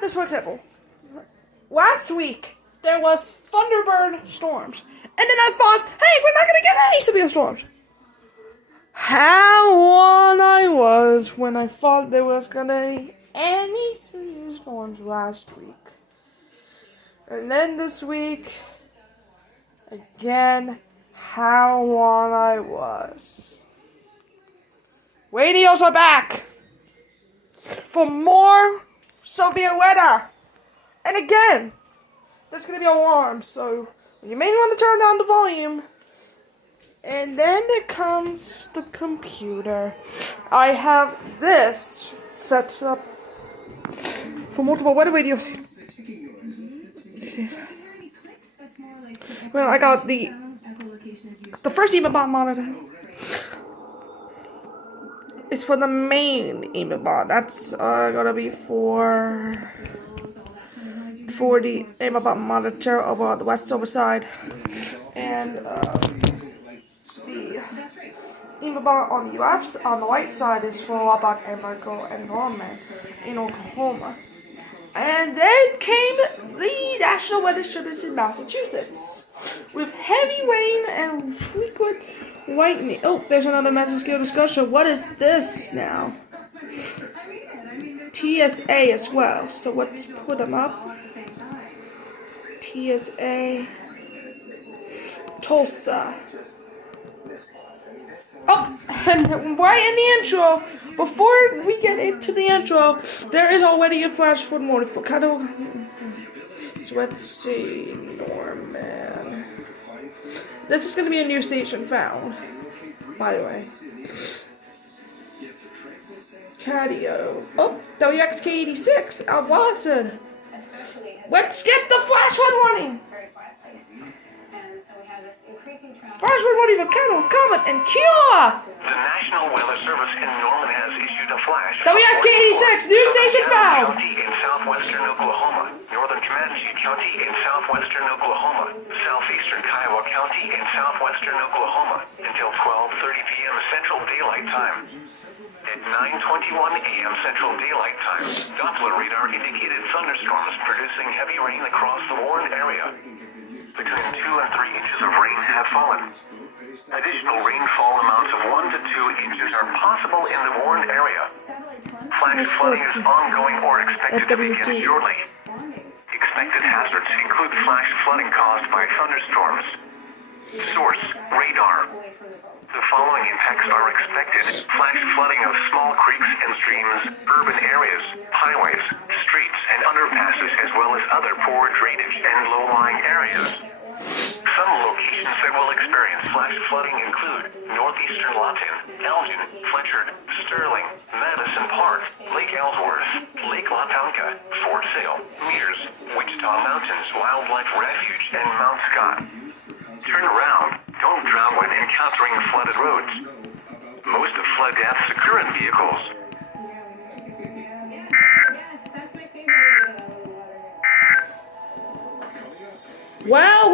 about this for example. Last week, there was Thunderbird storms. And then I thought, hey, we're not going to get any severe storms. How wrong I was when I thought there was going to be any severe storms last week. And then this week, again, how wrong I was. Radios are back for more severe weather. And again, there's going to be alarms, so you may want to turn down the volume. And then there comes the computer. I have this set up for multiple weather radios. Well, I got the first EMA monitor. It's for the main EMA. That's gonna be for the EMA monitor over the west over side, and the EMA on the left, on the right side, is for Lubbock and Michael and Norman in Oklahoma. And then came the National Weather Service in Massachusetts with heavy rain and frequent lightning. Oh, there's another massive scale discussion. What is this now? TSA as well. So let's put them up. TSA Tulsa. Oh, and right in the intro, before we get into the intro, there is already a flash flood warning for Colorado. So let's see, Norman. This is going to be a new station found, by the way. Catio. Oh, WXK86 out Watson. Let's get the flash flood warning. Flash flood warning for Kettle, Comet, and Kiowa. The National Weather Service in Norman has issued a flash. WXK86, new station found. County in southwestern Oklahoma, northern Comanche County in southwestern Oklahoma, southeastern Kiowa County in southwestern Oklahoma until 12:30 p.m. Central Daylight Time. At 9:21 a.m. Central Daylight Time, Doppler radar indicated thunderstorms producing heavy rain across the warned area. Between 2 and 3 inches of rain have fallen. Additional rainfall amounts of 1 to 2 inches are possible in the warned area. Flash flooding is ongoing or expected to begin shortly. Expected hazards include flash flooding caused by thunderstorms. Source: radar. The following impacts are expected: flash flooding of small creeks and streams, urban areas, highways, streets, and underpasses, as well as other poor drainage and low-lying areas. Some locations that will experience flash flooding include northeastern Lawton, Elgin, Fletcher, Sterling, Madison Park, Lake Ellsworth, Lake Latonka, Fort Sale, Mears, Wichita Mountains Wildlife Refuge, and Mount Scott. Turn around. Don't drown when encountering flooded roads. Most of flood deaths occur in vehicles. Well.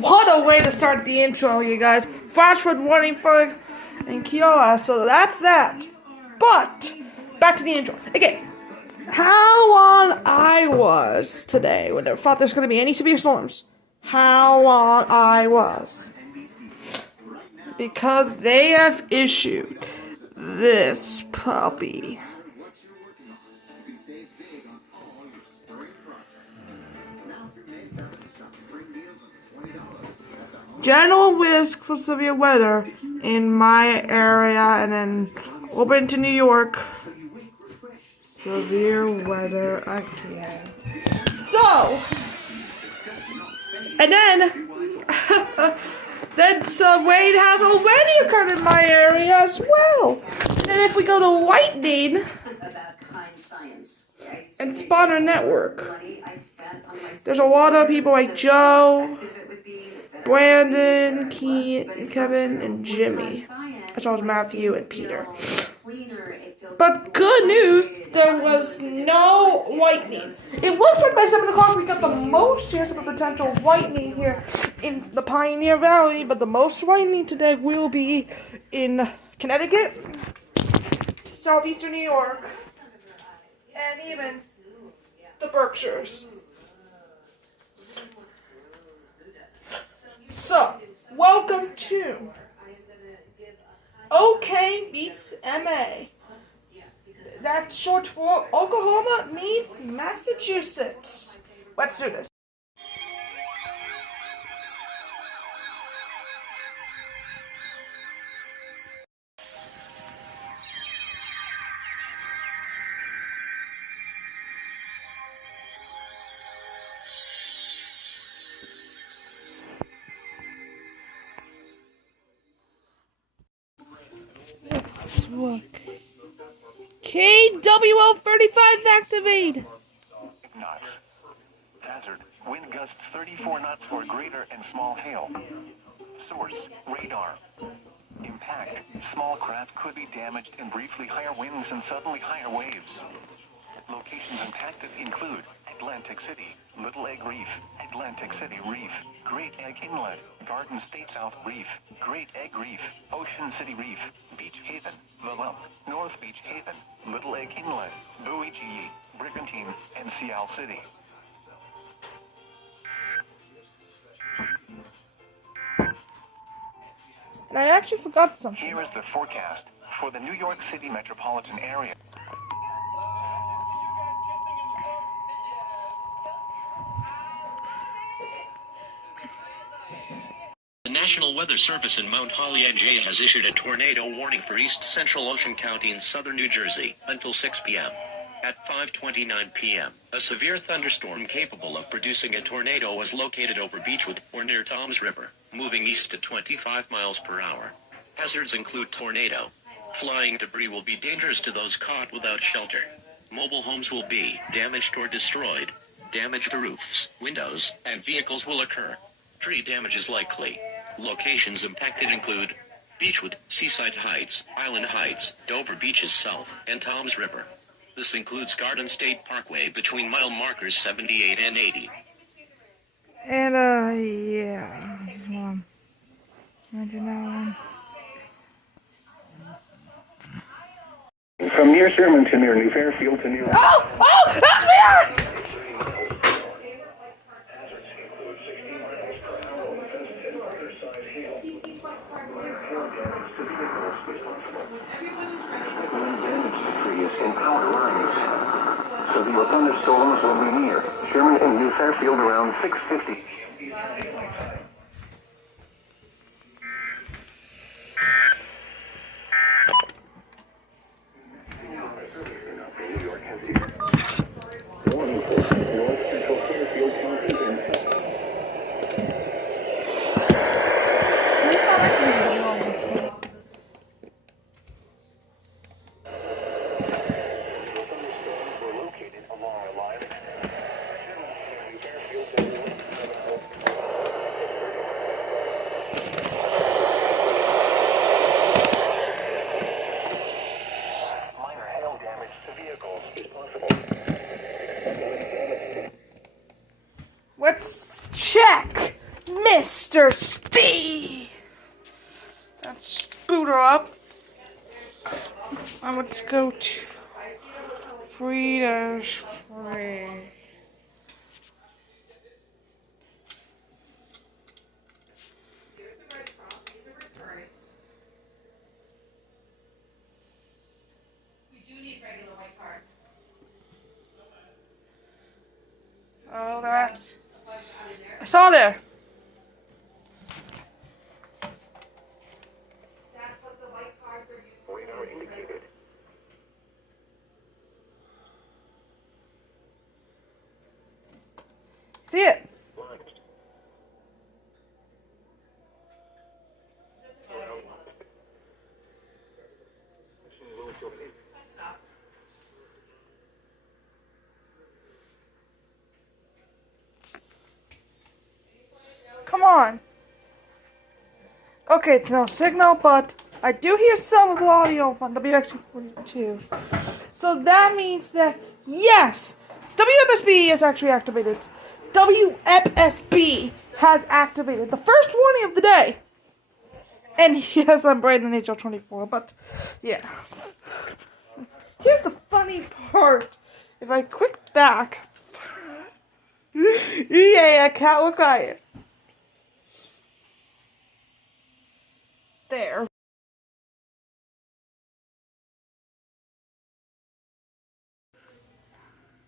What a way to start the intro, you guys. Flash flood warning for and Kiowa. So that's that. But back to the intro. Again, how on I was today when I thought there's going to be any severe storms. How on I was. Because they have issued this puppy. General risk for severe weather in my area and then over into New York. Severe weather again. So, and then some rain has already occurred in my area as well. And if we go to lightning and Spotter Network, there's a lot of people like Joe, Brandon, Kevin, and Jimmy, as well as Matthew and Peter. But good news, there was no lightning. It looks like by 7 o'clock we got the most chance of a potential lightning here in the Pioneer Valley, but the most lightning today will be in Connecticut, southeastern New York, and even the Berkshires. So, welcome to OK meets MA. That's short for Oklahoma meets Massachusetts. Let's do this. Let's look. KWO35 activate. Knots. Hazard. Wind gusts 34 knots or greater and small hail. Source. Radar. Impact. Small craft could be damaged in briefly higher winds and suddenly higher waves. Locations impacted include Atlantic City, Little Egg Reef, Atlantic City Reef, Great Egg Inlet, Garden State South Reef, Great Egg Reef, Ocean City Reef, Beach Haven, The Lump, North Beach Haven, Little Egg Inlet, Bowie GE, Brigantine, and Seal City. And I actually forgot something. Here is the forecast for the New York City metropolitan area. The National Weather Service in Mount Holly, NJ, has issued a tornado warning for East Central Ocean County in southern New Jersey until 6 p.m. At 5:29 p.m., a severe thunderstorm capable of producing a tornado was located over Beechwood or near Toms River, moving east at 25 miles per hour. Hazards include tornado. Flying debris will be dangerous to those caught without shelter. Mobile homes will be damaged or destroyed. Damage to roofs, windows, and vehicles will occur. Tree damage is likely. Locations impacted include Beechwood, Seaside Heights, Island Heights, Dover Beaches South, and Toms River. This includes Garden State Parkway between mile markers 78 and 80. And, yeah. Imagine that one. From near Sherman to near New Fairfield to near... Oh! That's weird! Encounter lines. Severe thunderstorms will be near Sherman and New Fairfield around 6:50. Let's check Mr. Steve. Let's boot her up. And let's go to free. Oh, that. I saw there. That's what the white cards are used for. Radar indicated. See it. Come on. Okay, it's no signal, but I do hear some of the audio from WX42. So that means that, yes, WFSB is actually activated. WFSB has activated. The first warning of the day. And yes, I'm Brandon HL24, but yeah. Here's the funny part. If I click back, EA account, look at it. There.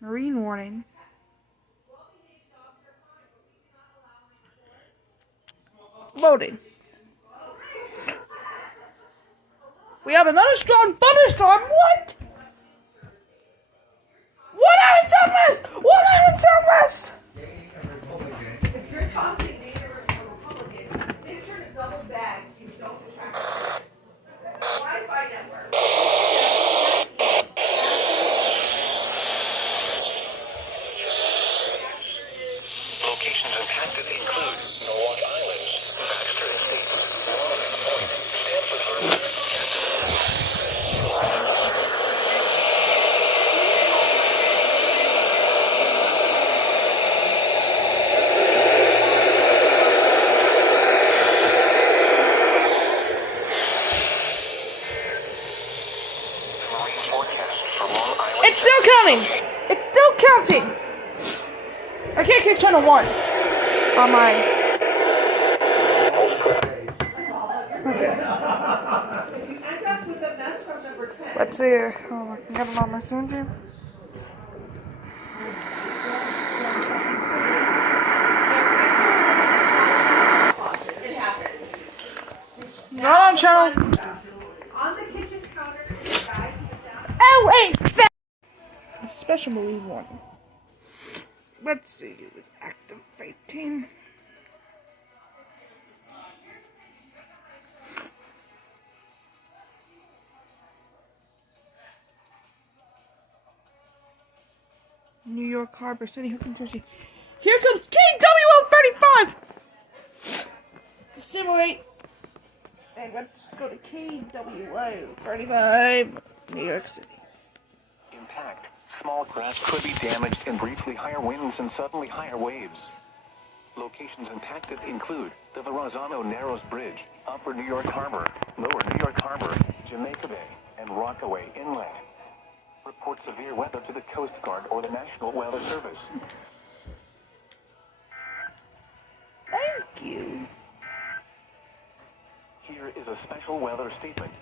Marine warning. Loading. We have another strong thunderstorm. What? What happened southwest? What happened southwest? If you're tossing native or Republican, make sure to double bag so you don't attract tourists. Wi-Fi network. Locations impacted include Norwalk Islands, Baxter Estate, Norman Point, Stanford Harbor, the marine forecast for Long Island. It's still counting. It's still counting. I can't keep channel 1 on my. And that's with the mess from number 10. Let's see. Oh, I can get it on my messenger. It happens. Not on channel. On the kitchen counter, the guy came down. Oh, wait. Special movie warning. Let's see. It's activating. New York Harbor City. Here comes KWO35. Simulate. And let's go to KWO35. New York City. Impact. Small craft could be damaged in briefly higher winds and suddenly higher waves. Locations impacted include the Verrazano Narrows Bridge, Upper New York Harbor, Lower New York Harbor, Jamaica Bay, and Rockaway Inlet. Report severe weather to the Coast Guard or the National Weather Service. Thank you. Here is a special weather statement.